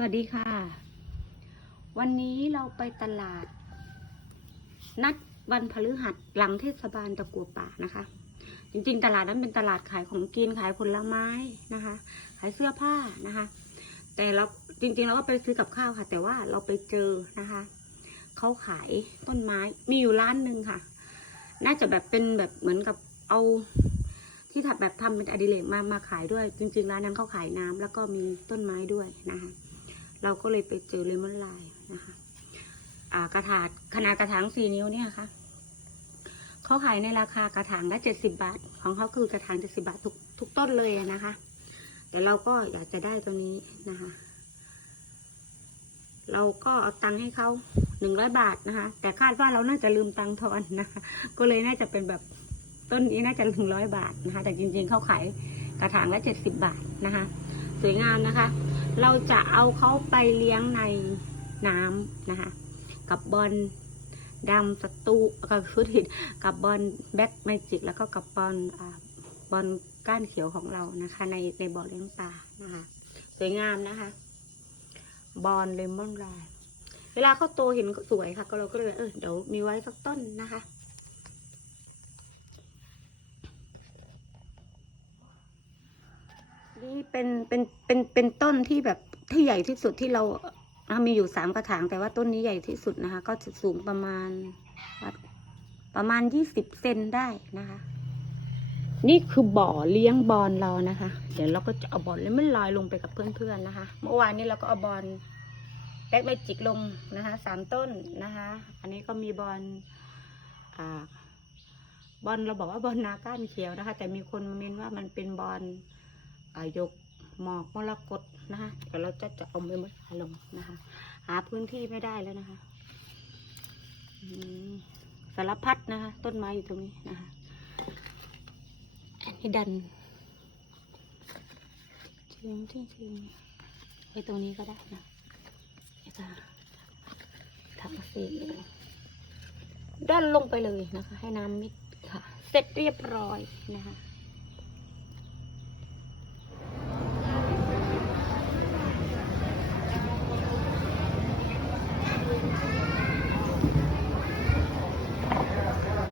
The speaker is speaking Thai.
สวัสดีค่ะ วันนี้เราไปตลาด นัดวันพฤหัสหลังเทศบาลตะกัวป่านะคะ จริงๆ ตลาดนั้นเป็นตลาดขายของกินขายผลไม้นะคะ ขายเสื้อผ้านะคะ แต่เราจริงๆเราก็ไปซื้อกับข้าวค่ะ แต่ว่าเราไปเจอนะคะเขาขายต้นไม้มีอยู่ร้านหนึ่งค่ะ น่าจะแบบเป็นแบบเหมือนกับเอาที่ทำแบบทำเป็นอดิเรกมามาขายด้วย จริง ๆ ร้านนั้นเขาขายน้ำแล้วก็มีต้นไม้ด้วยนะคะ เราก็เลยไปเจอเลมอนไลน์นะคะอ่ากระถางขนาดกระถางสี่นิ้วเนี่ยค่ะเขาขายในราคากระถางละเจ็ดสิบาท ของเขาคือกระถางเจ็ดสิบาททุกทุกต้นเลยนะคะ แต่เราก็อยากจะได้ตัวนี้นะคะ เราก็เอาตังค์ให้เขาหนึ่งร้อยบาทนะคะ แต่คาดว่าเราน่าจะลืมตังค์ทอนนะคะ ก็เลยน่าจะเป็นแบบต้นนี้น่าจะหนึ่งร้อยบาทนะคะ แต่จริงๆเขาขายกระถางละเจ็ดสิบบาทนะคะ สวยงามนะคะ เราจะเอาเขาไปเลี้ยงในน้ำนะคะ กับบอลดำสตูกับชุดหิดกับบอลแบ็กแมจิกแล้วก็กับบอลบอลก้านเขียวของเรานะคะ ในในบ่อเลี้ยงปลานะคะ สวยงามนะคะ บอลเลมอนไลน์เวลาเขาโตเห็นสวยค่ะ ก็เราก็เลยเออเดี๋ยวมีไว้สักต้นนะคะ นี่เป็นเป็นเป็นเป็นต้นที่แบบที่ใหญ่ที่สุดที่เรามีอยู่สามกระถาง แต่ว่าต้นนี้ใหญ่ที่สุดนะคะ ก็สูงประมาณ ประมาณยี่สิบเซนได้นะคะ นี่คือบ่อเลี้ยงบอลเรานะคะ เดี๋ยวเราก็จะเอาบอลแล้วมันลอยลงไปกับเพื่อนๆนะคะ เมื่อวานนี้เราก็เอาบอลแบ็กเมจิกลงนะคะสามต้นนะคะ อันนี้ก็มีบอลอ่าบอลเราบอกว่าบอลนาก้านเขียวนะคะ แต่มีคนมาเมนว่ามันเป็นบอล ยกหมอกมรกตนะคะเดี๋ยวเราจะจะเอาไปมดลงนะคะ หาพื้นที่ไม่ได้แล้วนะคะสารพัดนะคะ ต้นไม้อยู่ตรงนี้นะคะอันนี้ดันจริงจริงจริงไว้ตรงนี้ก็ได้นะไอ้ตาทำสีดันลงไปเลยนะคะ ให้น้ำมิดค่ะ เสร็จเรียบร้อยนะคะ